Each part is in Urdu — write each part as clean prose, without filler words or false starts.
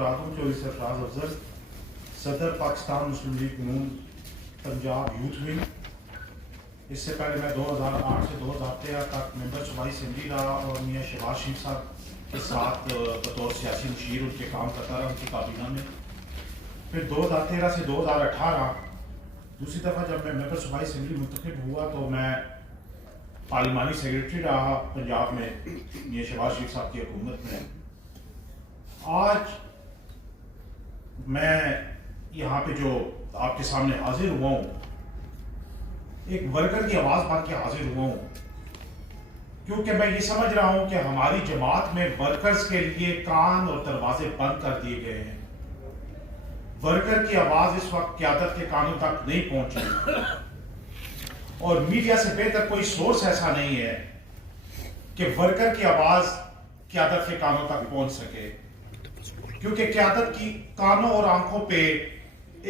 کرا دوں چوری سرفراز افضل، صدر پاکستان مسلم لیگ نون پنجاب یوتھ ونگ۔ اس سے پہلے میں 2008 سے 2013 تک ممبر صوبائی اسمبلی رہا اور میاں شہباز شریف صاحب کے ساتھ بطور سیاسی مشیر ان کے کام کرتا رہا ان کی کابینہ میں۔ پھر 2013 سے 2018 دوسری دفعہ جب میں ممبر صوبائی اسمبلی منتخب ہوا تو میں پارلیمانی سیکرٹری رہا پنجاب میں میاں شہباز شریف صاحب کی حکومت میں۔ آج میں یہاں پہ جو آپ کے سامنے حاضر ہوا ہوں، ایک ورکر کی آواز بن کے حاضر ہوا ہوں، کیونکہ میں یہ سمجھ رہا ہوں کہ ہماری جماعت میں ورکرز کے لیے کان اور دروازے بند کر دیے گئے ہیں۔ ورکر کی آواز اس وقت قیادت کے کانوں تک نہیں پہنچ رہی، اور میڈیا سے بہتر کوئی سورس ایسا نہیں ہے کہ ورکر کی آواز قیادت کے کانوں تک پہنچ سکے، کیونکہ قیادت کی کانوں اور آنکھوں پہ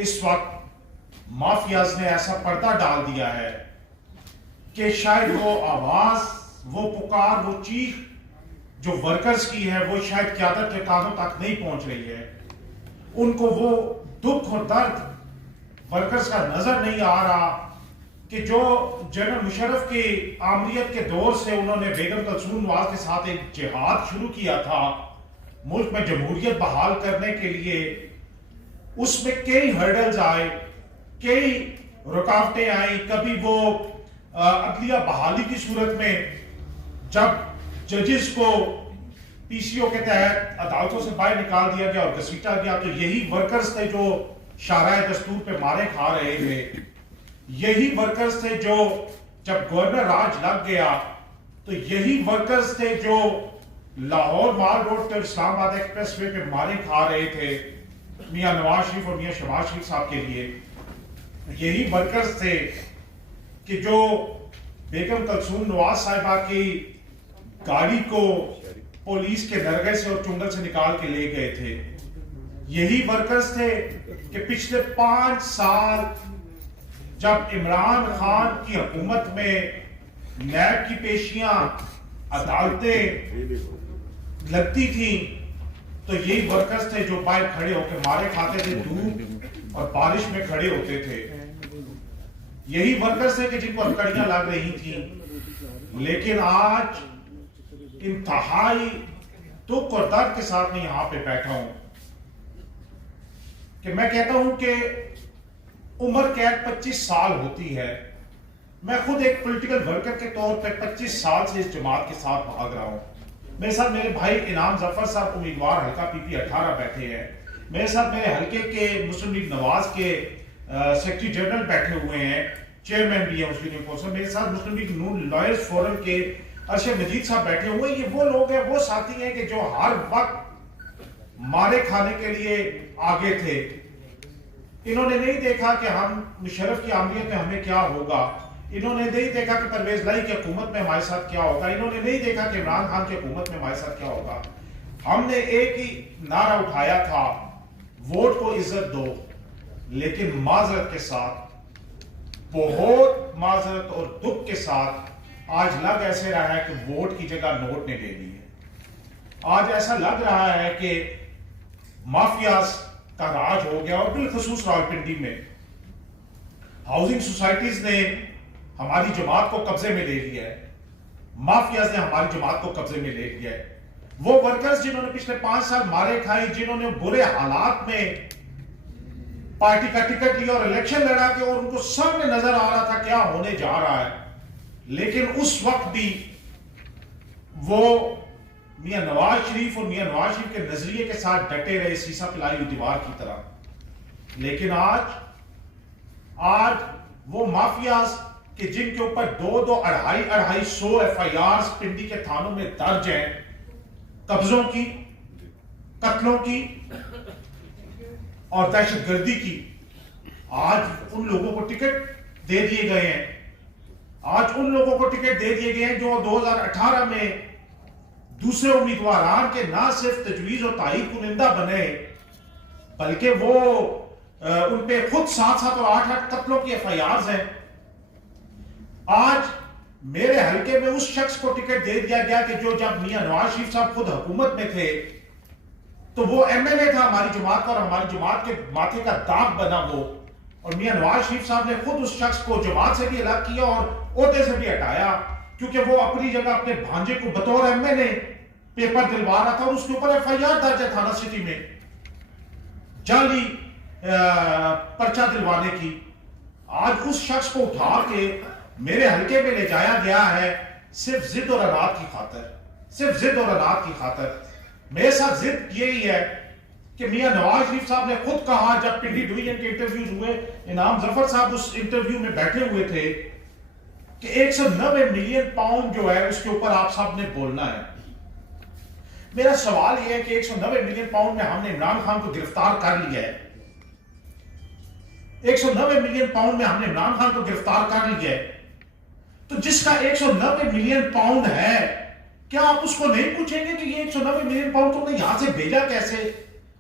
اس وقت مافیاز نے ایسا پردہ ڈال دیا ہے کہ شاید وہ آواز، وہ پکار، وہ چیخ جو ورکرز کی ہے وہ شاید قیادت کے کانوں تک نہیں پہنچ رہی ہے۔ ان کو وہ دکھ اور درد ورکرز کا نظر نہیں آ رہا کہ جو جنرل مشرف کی آمریت کے دور سے انہوں نے بیگم کلثوم نواز کے ساتھ ایک جہاد شروع کیا تھا ملک میں جمہوریت بحال کرنے کے لیے، اس میں کئی ہرڈلز آئے، کئی رکاوٹیں آئیں۔ کبھی وہ عدلیہ بحالی کی صورت میں جب ججز کو پی سی او کے تحت عدالتوں سے باہر نکال دیا گیا اور گھسیٹا گیا، تو یہی ورکرز تھے جو شاہراہ دستور پہ مارے کھا رہے تھے۔ یہی ورکرز تھے جو جب گورنر راج لگ گیا تو یہی ورکرز تھے جو لاہور مال روڈ پر اسلام آباد ایکسپریس وے پہ مارے کھا رہے تھے میاں نواز شریف اور میاں شہباز شریف صاحب کے لیے۔ یہی ورکرز تھے کہ جو بیگم کلثوم نواز صاحبہ کی گاڑی کو پولیس کے درگاہ سے اور چنگل سے نکال کے لے گئے تھے۔ یہی ورکرز تھے کہ پچھلے 5 سال جب عمران خان کی حکومت میں نیب کی پیشیاں عدالتیں لگتی تھیں تو یہی ورکرز تھے جو باہر کھڑے ہو کے مارے کھاتے تھے، دھوپ اور بارش میں کھڑے ہوتے تھے۔ یہی ورکرز تھے کہ جن کو ہتھکڑیاں لگ رہی تھیں۔ لیکن آج انتہائی دکھ اور درد کے ساتھ میں یہاں پہ بیٹھا ہوں کہ میں کہتا ہوں کہ عمر قید 25 سال ہوتی ہے۔ میں خود ایک پولیٹیکل ورکر کے طور پہ 25 سال سے اس جماعت کے ساتھ بھاگ رہا ہوں۔ میرے ساتھ میرے بھائی انعام ظفر صاحب امیدوار حلقہ پی پی 18 بیٹھے ہیں۔ میرے ساتھ میرے حلقے کے مسلم لیگ نواز کے سیکرٹری جنرل بیٹھے ہوئے ہیں، چیئرمین بھی ہیں مسلم لیگ کونسل۔ میرے ساتھ مسلم لیگ نون لائرز فورم کے ارشد مجید صاحب بیٹھے ہوئے ہیں۔ یہ وہ لوگ ہیں، وہ ساتھی ہیں کہ جو ہر وقت مارے کھانے کے لیے آگے تھے۔ انہوں نے نہیں دیکھا کہ ہم مشرف کی آمریت میں ہمیں کیا ہوگا، انہوں نے نہیں دیکھا کہ پرویز لائی کی حکومت میں ہمارے ساتھ کیا ہوگا، انہوں نے نہیں دیکھا کہ عمران خان کی حکومت میں ہمارے ساتھ کیا ہوگا۔ ہم نے ایک ہی نعرہ اٹھایا تھا، ووٹ کو عزت دو، لیکن معذرت کے ساتھ، بہت معذرت اور دکھ کے ساتھ آج لگ ایسے رہا ہے کہ ووٹ کی جگہ نوٹ نے لے لی ہے۔ آج ایسا لگ رہا ہے کہ مافیاز کا راج ہو گیا، اور بالخصوص راولپنڈی میں ہاؤسنگ سوسائٹیز نے ہماری جماعت کو قبضے میں لے لیا ہے، مافیاز نے ہماری جماعت کو قبضے میں لے لیا ہے۔ وہ ورکرز جنہوں نے پچھلے 5 سال مارے کھائی، جنہوں نے برے حالات میں پارٹی کا ٹکٹ لیا اور الیکشن لڑا کے، اور ان کو سامنے نظر آ رہا تھا کیا ہونے جا رہا ہے، لیکن اس وقت بھی وہ میاں نواز شریف اور میاں نواز شریف کے نظریے کے ساتھ ڈٹے رہے، سیسا پلائی ہوئی دیوار کی طرح۔ لیکن آج وہ مافیاز کہ جن کے اوپر 200-250 ایف آئی آرز پنڈی کے تھانوں میں درج ہیں، قبضوں کی، قتلوں کی اور دہشت گردی کی، آج ان لوگوں کو ٹکٹ دے دیے گئے ہیں۔ آج ان لوگوں کو ٹکٹ دے دیے گئے ہیں جو 2018 میں دوسرے امیدواران کے نہ صرف تجویز اور تائید کنندہ بنے، بلکہ وہ ان پہ خود 7 اور 8 قتلوں کی ایف آئی آرز ہیں۔ آج میرے حلقے میں اس شخص کو ٹکٹ دے دیا گیا کہ جو جب میاں نواز شریف صاحب خود حکومت میں تھے تو وہ ایم ایل اے تھا ہماری جماعت کا اور ہماری جماعت کے ماتھے کا داغ بنا وہ. اور میاں نواز شریف صاحب نے خود اس شخص کو جماعت سے بھی الگ کیا اور عہدے سے بھی ہٹایا کیونکہ وہ اپنی جگہ اپنے بھانجے کو بطور ایم ایل اے پیپر دلوا رہا تھا اور اس کے اوپر ایف آئی آر درج ہے تھانہ سٹی میں جعلی پرچہ دلوانے کی. آج اس شخص کو اٹھا کے میرے حلقے میں لے جایا گیا ہے صرف ضد اور اناد کی خاطر, صرف ضد اور اناد کی خاطر. میرے ساتھ ضد یہی ہے کہ میاں نواز شریف صاحب نے خود کہا جب پنڈی ڈویژن کے انٹرویوز ہوئے, انعام ظفر صاحب اس انٹرویو میں بیٹھے ہوئے تھے کہ 190 ملین پاؤنڈ جو ہے اس کے اوپر آپ صاحب نے بولنا ہے. میرا سوال یہ ہے کہ 190 ملین پاؤنڈ میں ہم نے عمران خان کو گرفتار کر لیا ہے, 190 ملین پاؤنڈ میں ہم نے عمران خان کو گرفتار کر لیا ہے, تو جس کا 190 ملین پاؤنڈ ہے کیا آپ اس کو نہیں پوچھیں گے کہ یہ 190 ملین پاؤنڈ تم نے یہاں سے بھیجا کیسے؟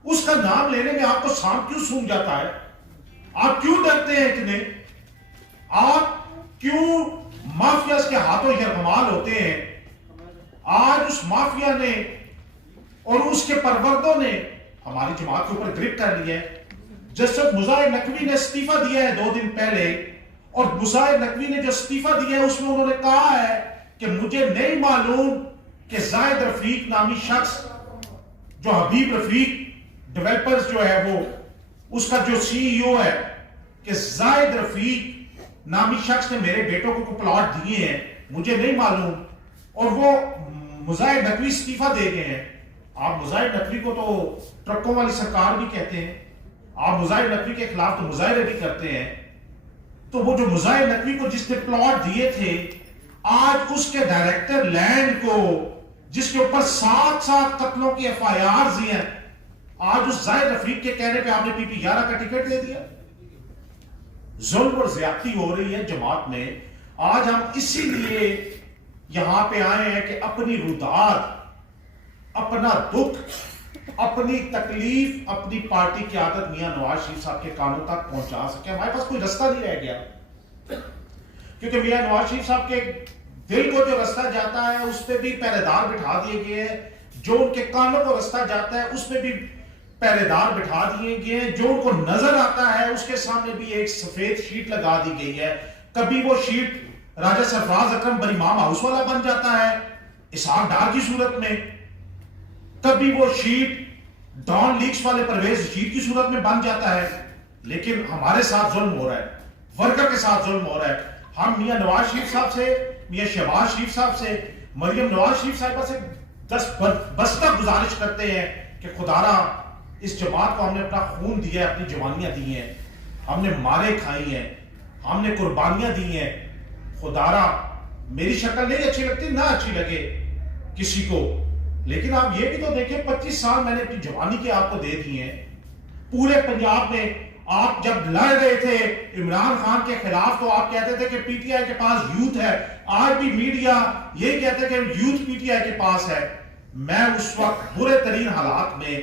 اس کا نام لینے میں آپ کو سانپ کیوں سونگ جاتا ہے؟ آپ کیوں ڈرتے ہیں اتنے؟ آپ کیوں مافیاز کے ہاتھوں یرغمال ہوتے ہیں؟ آج اس مافیا نے اور اس کے پروردوں نے ہماری جماعت کے اوپر گرپ کر لیا ہے. جسٹس مظاہر نقوی نے استعفیٰ دیا ہے 2 دن پہلے, اور مظاہر نقوی نے جو استعفیٰ دیا ہے اس میں انہوں نے کہا ہے کہ مجھے نہیں معلوم کہ زاہد رفیق نامی شخص جو حبیب رفیق ڈیولپرز جو ہے وہ اس کا جو سی ای او ہے کہ زاہد رفیق نامی شخص نے میرے بیٹوں کو پلاٹ دیے ہیں, مجھے نہیں معلوم. اور وہ مظاہر نقوی استعفیٰ دے گئے ہیں. آپ مظاہر نقوی کو تو ٹرکوں والی سرکار بھی کہتے ہیں, آپ مظاہر نقوی کے خلاف تو مظاہرے بھی کرتے ہیں. تو وہ جو مظاہر نقوی کو جس نے پلاٹ دیے تھے, آج اس کے ڈائریکٹر لینڈ کو جس کے اوپر 7 قتلوں کی ایف آئی آرز ہیں, آج اس زاہد رفیق کے کہنے پہ آپ نے پی پی 11 کا ٹکٹ دے دیا. ظلم اور زیادتی ہو رہی ہے جماعت میں. آج ہم اسی لیے یہاں پہ آئے ہیں کہ اپنی روداد, اپنا دکھ, اپنی تکلیف اپنی پارٹی کی عادت میاں نواز شریف صاحب کے کانوں تک پہنچا سکے. ہمارے پاس کوئی رستہ نہیں رہ گیا کیونکہ میاں نواز شریف صاحب کے دل کو جو رستہ جاتا ہے اس پہ بھی پہرے دار بٹھا دیے گئے ہیں, جو ان کے کانوں کو رستہ جاتا ہے اس پہ بھی پہرے دار بٹھا دیے گئے ہیں, جو ان کو نظر آتا ہے اس کے سامنے بھی ایک سفید شیٹ لگا دی گئی ہے. کبھی وہ شیٹ راجہ سرفراز اکرم برامام ہاؤس والا بن جاتا ہے اسحاق ڈار کی صورت میں, کبھی وہ شیٹ ڈان لیکس والے پرویز رشید کی صورت میں بن جاتا ہے. لیکن ہمارے ساتھ ظلم ہو رہا ہے, ورکر کے ساتھ ظلم ہو رہا ہے. ہم میاں نواز شریف صاحب سے, میاں شہباز شریف صاحب سے, مریم نواز شریف صاحبہ سے بستہ گزارش کرتے ہیں کہ خدارا اس جماعت کو ہم نے اپنا خون دیا ہے, اپنی جوانیاں دی ہیں, ہم نے مارے کھائی ہیں, ہم نے قربانیاں دی ہیں. خدارا میری شکل نہیں اچھی لگتی, نہ اچھی لگے کسی کو, لیکن آپ یہ بھی تو دیکھیں 25 سال میں نے اپنی جوانی کے آپ کو دے دی ہیں. پورے پنجاب میں آپ جب لڑ رہے تھے عمران خان کے خلاف تو آپ کہتے تھے کہ پی ٹی آئی کے پاس یوتھ ہے. آج بھی میڈیا یہ کہتے کہ یوتھ پی ٹی آئی کے پاس ہے. میں اس وقت برے ترین حالات میں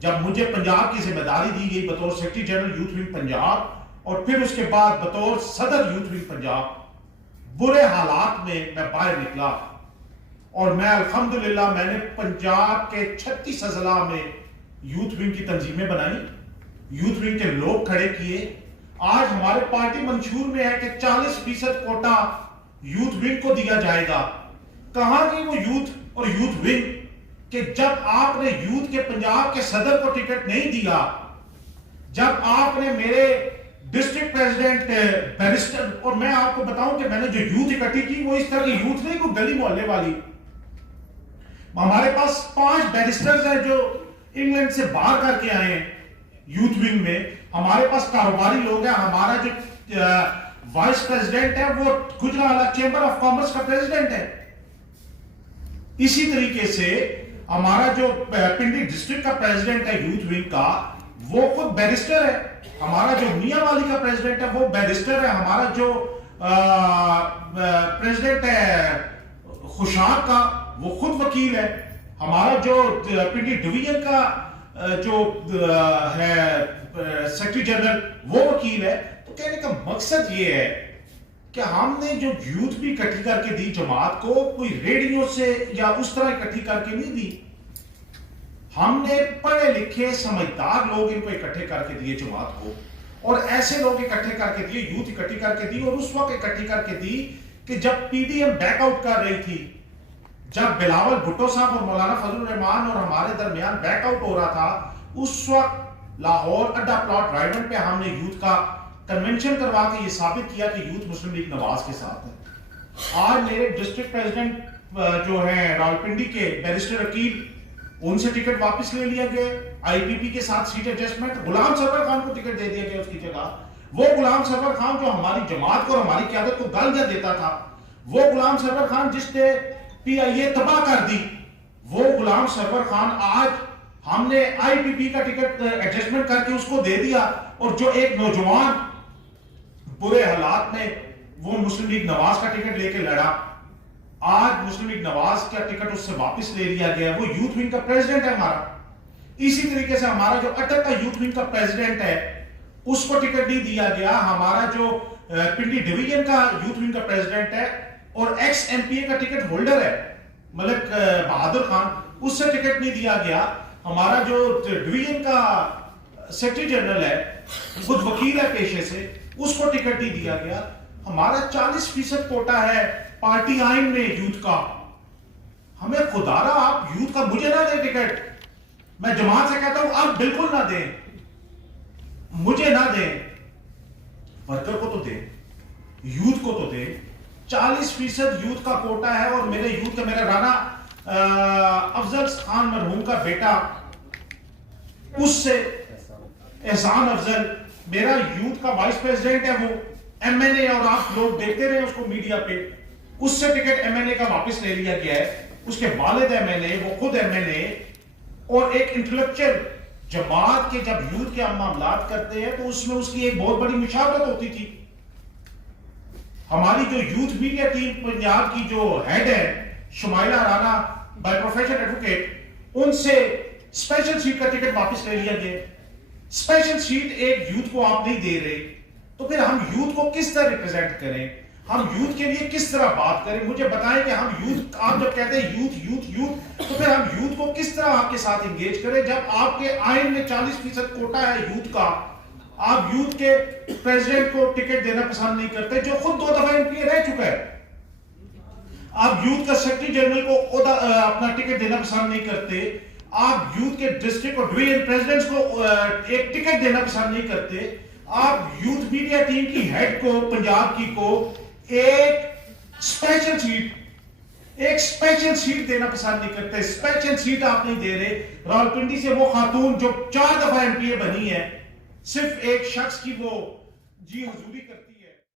جب مجھے پنجاب کی ذمہ داری دی گئی بطور secretary general youth wing Punjab اور پھر اس کے بعد بطور صدر یوتھ ونگ پنجاب, برے حالات میں باہر نکلا اور میں الحمدللہ میں نے پنجاب کے 36 اضلاع میں یوتھ ونگ کی تنظیمیں بنائی, یوتھ ونگ کے لوگ کھڑے کیے. آج ہمارے پارٹی منشور میں ہے کہ 40% کوٹا یوتھ ونگ کو دیا جائے گا. کہاں گئی وہ یوتھ اور یوتھ ونگ کہ جب آپ نے یوتھ کے پنجاب کے صدر کو ٹکٹ نہیں دیا, جب آپ نے میرے ڈسٹرکٹ پریزیڈنٹ بیرسٹر, اور میں آپ کو بتاؤں کہ میں نے جو یوتھ اکٹھی کی وہ اس طرح کی یوتھ نہیں کوئی گلی محلے والی. ہمارے پاس 5 بیرسٹرز ہیں جو انگلینڈ سے باہر کر کے آئے ہیں یوتھ ونگ میں. ہمارے پاس کاروباری لوگ ہیں. ہمارا جو وائس پریزیڈنٹ ہے وہ گجرانوالہ چیمبر آف کامرس کا پریزیڈنٹ ہے. اسی طریقے سے ہمارا جو پنڈی ڈسٹرکٹ کا پریزیڈنٹ ہے یوتھ ونگ کا وہ خود بیرسٹر ہے. ہمارا جو میاں والی کا پریزیڈنٹ ہے وہ بیرسٹر ہے. ہمارا جو پریزیڈنٹ ہے خوشاک کا وہ خود وکیل ہے. ہمارا جو پنڈی ڈویژن کا جو ہے سیکرٹری جنرل وہ وکیل ہے. تو کہنے کا مقصد یہ ہے کہ ہم نے جو یوتھ بھی اکٹھی کر کے دی جماعت کو, کوئی ریڈیو سے یا اس طرح اکٹھی کر کے نہیں دی. ہم نے پڑھے لکھے سمجھدار لوگ ان کو اکٹھے کر کے دیے جماعت کو, اور ایسے لوگ اکٹھے کر کے دیے, یوتھ اکٹھی کر کے دی, اور اس وقت اکٹھی کر کے دی کہ جب P D am back out کر رہی تھی, جب بلاول بھٹو صاحب اور مولانا فضل الرحمان اور ہمارے درمیان بیک آؤٹ ہو رہا تھا, اس وقت لاہور اڈا پلاٹ رائیونڈ پہ ہم نے یوتھ کا کنونشن کروا کے یہ ثابت کیا کہ یوتھ مسلم لیگ نواز کے ساتھ ہے. آج میرے ڈسٹرکٹ پریزیڈنٹ جو ہیں راولپنڈی کے بیرسٹر عقیل, ان سے ٹکٹ واپس لے لیا گیا, آئی پی پی کے ساتھ سیٹ ایڈجسٹمنٹ, غلام سرور خان کو ٹکٹ دے دیا گیا اس کی جگہ. وہ غلام سرور خان جو ہماری جماعت کو اور ہماری قیادت کو گالیاں دیتا تھا, وہ غلام سرور خان جس نے پی آئی اے تباہ کر دی, وہ غلام سرور خان آج ہم نے آئی پی پی کا ٹکٹ ایڈجسٹمنٹ کر کے اس کو دے دیا, اور جو ایک نوجوان برے حالات میں وہ مسلم لیگ نواز کا ٹکٹ لے کے لڑا, آج مسلم لیگ نواز کا ٹکٹ اس سے واپس لے لیا گیا. وہ یوتھ ونگ کا پریزیڈنٹ ہے ہمارا. اسی طریقے سے ہمارا جو اٹک کا یوتھ ونگ کا پریزیڈنٹ ہے اس کو ٹکٹ نہیں دیا گیا. ہمارا جو پنڈی ڈویژن کا یوتھ ونگ کا پریزیڈنٹ ہے اور ایکس ایم پی اے کا ٹکٹ ہولڈر ہے ملک بہادر خان, اس سے ٹکٹ نہیں دیا گیا. ہمارا جو ڈویژن کا سیکرٹری جنرل ہے, خود وکیل ہے پیشے سے, اس کو ٹکٹ نہیں دیا گیا. ہمارا 40% کوٹا ہے پارٹی آئین میں یوتھ کا. ہمیں خدارا آپ یوتھ کا مجھے نہ دیں ٹکٹ, میں جماعت سے کہتا ہوں آپ بالکل نہ دیں, مجھے نہ دیں, ورکر کو تو دیں, یوتھ کو تو دیں. 40% یوتھ کا کوٹا ہے, اور میرے یوتھ کا, میرا رانا افضل خان مرحوم کا بیٹا, اس سے احسان افضل میرا یوتھ کا وائس پریزیڈنٹ ہے, وہ ایم این اے, اور آپ لوگ دیکھتے رہے اس کو میڈیا پہ, اس سے ٹکٹ ایم این اے کا واپس لے لیا گیا ہے. اس کے والد ایم این اے, وہ خود ایم این اے, اور ایک انٹلیکچوئل جماعت کے جب یوتھ کے معاملات کرتے ہیں تو اس میں اس کی ایک بہت بڑی مشاورت ہوتی تھی. ہماری جو یوتھ میڈیا ٹیم پنجاب کی جو ہیڈ ہے Shumaila Rana by profession advocate, ان سے اسپیشل سیٹ کا ٹکٹ واپس لے لیا گیا. اسپیشل سیٹ ایک یوتھ کو آپ نہیں دے رہے, تو پھر ہم یوتھ کو کس طرح ریپرزینٹ کریں, ہم یوتھ کے لیے کس طرح بات کریں. مجھے بتائیں کہ ہم یوتھ, آپ جب کہتے ہیں یوتھ یوتھ یوتھ, تو پھر ہم یوتھ کو کس طرح آپ کے ساتھ انگیج کریں جب آپ کے آئین میں 40% کوٹا ہے یوتھ کا. آپ یوتھ کے پریزیڈنٹ کو ٹکٹ دینا پسند نہیں کرتے جو خود 2 دفعہ ایم پی اے رہ چکا ہے. آپ یوتھ کا سیکرٹری جنرل کو اپنا ٹکٹ دینا پسند نہیں کرتے. آپ یوتھ کے ڈسٹرکٹ اور ڈویژن پریزیڈنٹس کو ایک ٹکٹ دینا پسند نہیں کرتے. آپ یوتھ میڈیا ٹیم کی ہیڈ کو, پنجاب کی کو, ایک اسپیشل سیٹ دینا پسند نہیں کرتے. اسپیشل سیٹ آپ نہیں دے رہے. راولپنڈی سے وہ خاتون جو 4 دفعہ ایم پی اے بنی ہے, صرف ایک شخص کی وہ جی حضوری کرتی ہے.